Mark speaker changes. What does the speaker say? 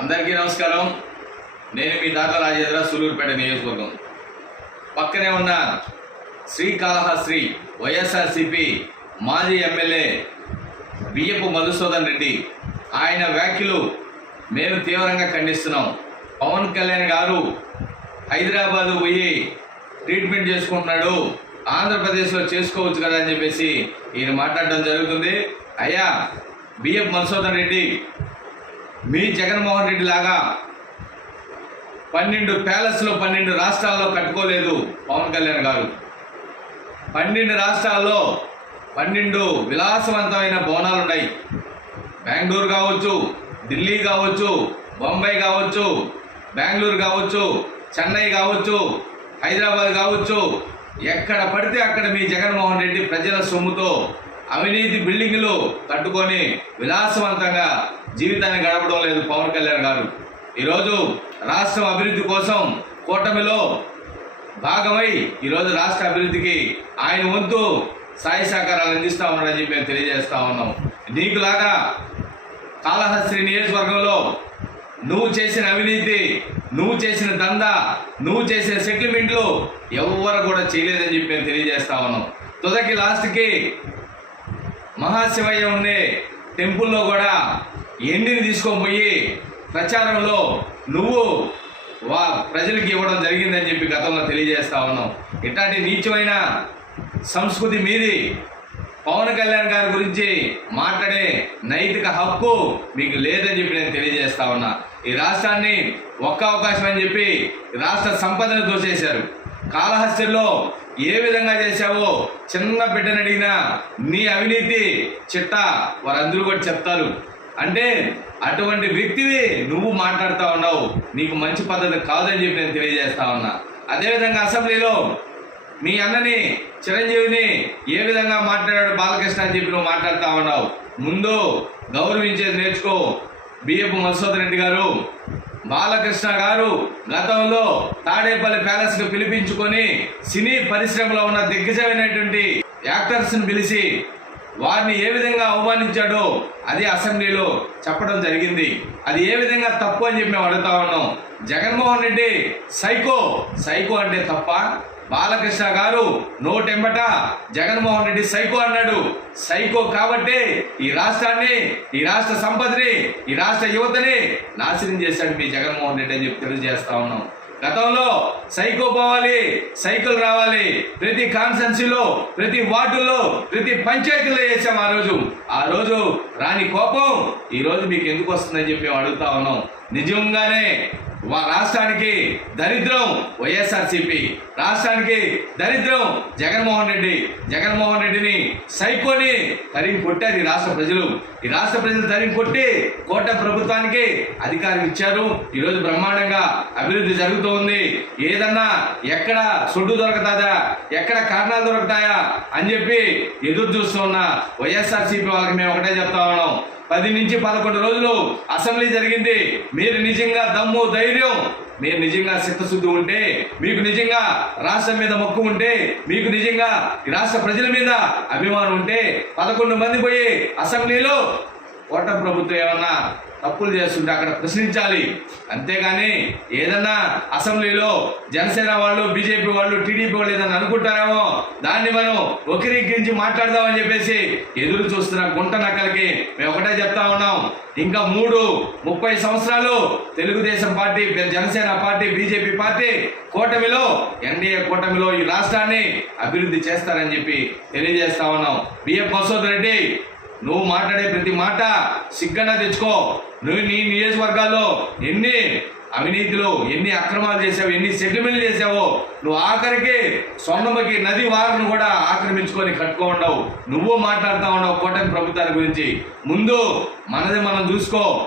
Speaker 1: అందరికీ నమస్కారం. నేను మీ దాకా రాజేంద్ర సూలూరుపేట నియోజకవర్గం. పక్కనే ఉన్న శ్రీకాళహస్త్రి వైఎస్ఆర్సిపి మాజీ ఎమ్మెల్యే బియ్యపు మధుసూదన్ రెడ్డి ఆయన వ్యాఖ్యలు మేము తీవ్రంగా ఖండిస్తున్నాం. పవన్ కళ్యాణ్ గారు హైదరాబాద్ పోయి ట్రీట్మెంట్ చేసుకుంటున్నాడు. ఆంధ్రప్రదేశ్లో చేసుకోవచ్చు కదా అని చెప్పేసి ఈయన మాట్లాడడం జరుగుతుంది. అయ్యా బిఎఫ్ మధుసూదన్ రెడ్డి మీ జగన్మోహన్ రెడ్డి లాగా పన్నెండు ప్యాలెస్లో పన్నెండు రాష్ట్రాల్లో కట్టుకోలేదు పవన్ కళ్యాణ్ గారు. పన్నెండు రాష్ట్రాల్లో పన్నెండు విలాసవంతమైన భవనాలు ఉన్నాయి. బెంగళూరు కావచ్చు ఢిల్లీ కావచ్చు బొంబాయి కావచ్చు బెంగళూరు కావచ్చు చెన్నై కావచ్చు హైదరాబాద్ కావచ్చు. ఎక్కడ పడితే అక్కడ మీ జగన్మోహన్ రెడ్డి ప్రజల సొమ్ముతో అవినీతి బిల్డింగులు కట్టుకొని విలాసవంతంగా జీవితాన్ని గడపడం లేదు పవన్ కళ్యాణ్ గారు. ఈరోజు రాష్ట్రం అభివృద్ధి కోసం కూటమిలో భాగమై ఈరోజు రాష్ట్ర అభివృద్ధికి ఆయన వంతు సాయి సహకారాలు అందిస్తా ఉన్నాడని చెప్పి మేము తెలియజేస్తా ఉన్నాం. నీకులాగా కాళహస్త్రి నియోజకవర్గంలో నువ్వు చేసిన అవినీతి నువ్వు చేసిన దందా నువ్వు చేసిన సెటిల్మెంట్లు ఎవ్వరు కూడా చేయలేదని చెప్పి మేము తెలియజేస్తా ఉన్నాం. తుదకి లాస్ట్కి మహాశివయ్య ఉండే టెంపుల్లో కూడా ఎండిని తీసుకొని ప్రచారంలో నువ్వు వా ప్రజలకు ఇవ్వడం జరిగిందని చెప్పి గతంలో తెలియజేస్తా ఉన్నాం. ఇట్లాంటి నీచమైన సంస్కృతి మీది. పవన్ కళ్యాణ్ గారి గురించి మాట్లాడే నైతిక హక్కు మీకు లేదని చెప్పి నేను తెలియజేస్తా ఉన్నా. ఈ రాష్ట్రాన్ని ఒక్క అవకాశం అని చెప్పి రాష్ట్ర సంపదను దోచేశారు. కాళహస్తిలో ఏ విధంగా చేశావో చిన్న బిడ్డను అడిగినా నీ అవినీతి చిట్ట వారందరూ కూడా చెప్తారు. అంటే అటువంటి వ్యక్తివి నువ్వు మాట్లాడుతూ ఉన్నావు. నీకు మంచి పద్ధతి కాదని చెప్పి నేను తెలియజేస్తా ఉన్నా. అదేవిధంగా అసెంబ్లీలో మీ అన్నని చిరంజీవిని ఏ విధంగా మాట్లాడాడు బాలకృష్ణ అని చెప్పి నువ్వు మాట్లాడుతూ ఉన్నావు. ముందు గౌరవించేది నేర్చుకో. బియ్యపు మధుసూదన్ రెడ్డి గారు బాలకృష్ణ గారు గతంలో తాడేపల్లి ప్యాలెస్కు పిలిపించుకొని సినీ పరిశ్రమలో ఉన్న దిగ్గజమైనటువంటి యాక్టర్స్ని పిలిచి వారిని ఏ విధంగా అవమానించాడో అది అసెంబ్లీలో చెప్పడం జరిగింది. అది ఏ విధంగా తప్పు అని చెప్పి మేము అడుగుతా ఉన్నాం. జగన్మోహన్ రెడ్డి సైకో. సైకో అంటే తప్ప బాలకృష్ణ గారు నోటెంబట జగన్మోహన్ రెడ్డి సైకో అన్నాడు. సైకో కాబట్టి ఈ రాష్ట్రాన్ని ఈ రాష్ట్ర సంపదని ఈ రాష్ట్ర యువతని నాశనం చేశాడు మీ జగన్మోహన్ రెడ్డి అని చెప్పి తెలియజేస్తా ఉన్నాం. గతంలో సైకో పోవాలి సైకిల్ రావాలి. ప్రతి కాన్స్టెన్సీలో ప్రతి వార్డులో ప్రతి పంచాయతీలో చేసాం ఆ రోజు. ఆ రోజు రాని కోపం ఈ రోజు మీకు ఎందుకు వస్తుందని చెప్పి మేము అడుగుతా ఉన్నాం. నిజంగానే రాష్ట్రానికి దరిద్రం వైఎస్ఆర్సీపీ. రాష్ట్రానికి దరిద్రం జగన్మోహన్ రెడ్డి. జగన్మోహన్ రెడ్డిని సైకోని తరిమి కొట్టారు ఈ రాష్ట్ర ప్రజలు. ఈ రాష్ట్ర ప్రజలు తరిమి కొట్టి కోట ప్రభుత్వానికి అధికారం ఇచ్చారు. ఈరోజు బ్రహ్మాండంగా అభివృద్ధి జరుగుతూ ఉంది ఏదన్నా ఎక్కడ సొడ్డు దొరకతాదా ఎక్కడ కారణాలు దొరుకుతాయా అని చెప్పి ఎదురు చూస్తూ ఉన్న వైఎస్ఆర్సీపీ వాళ్ళకి మేము ఒకటే చెప్తా ఉన్నాం. పది నుంచి పదకొండు రోజులు అసెంబ్లీ జరిగింది. మీరు నిజంగా దమ్ము ధైర్యం. మీరు నిజంగా చిత్తశుద్ధి ఉంటే మీకు నిజంగా రాష్ట్రం మీద మొక్కు ఉంటే మీకు నిజంగా రాష్ట్ర ప్రజల మీద అభిమానం ఉంటే పదకొండు మంది పోయి అసెంబ్లీలో కోట ప్రభుత్వం ఏమన్నా తప్పులు చేస్తుంటే అక్కడ ప్రశ్నించాలి. అంతేగాని ఏదన్నా అసెంబ్లీలో జనసేన వాళ్ళు బీజేపీ వాళ్ళు టీడీపీ వాళ్ళు ఏదన్నా అనుకుంటారేమో దాన్ని మనం ఒకరికించి మాట్లాడదామని చెప్పేసి ఎదురు చూస్తున్న గుంట నక్కలకి మేము ఒకటే చెప్తా ఉన్నాం. ఇంకా మూడు ముప్పై సంవత్సరాలు Telugu Desam party Janasena party BJP party కూటమిలో ఎన్డీఏ కూటమిలో ఈ రాష్ట్రాన్ని అభివృద్ధి చేస్తారని చెప్పి తెలియజేస్తా ఉన్నాం. బిఎఫ్ మసూద్ రెడ్డి నువ్వు మాట్లాడే ప్రతి మాట సిగ్గన తెచ్చుకో. నువ్వు నీ నియోజకవర్గాల్లో ఎన్ని అవినీతిలో ఎన్ని అక్రమాలు చేసావు ఎన్ని సెటిల్మెంట్లు చేసావో నువ్వు ఆఖరికి స్వర్ణముఖి నది వారిని కూడా ఆక్రమించుకొని కట్టుకో ఉండవు నువ్వు మాట్లాడుతూ ఉండవు కోటమి ప్రభుత్వాల గురించి. ముందు మనది మనం చూసుకో.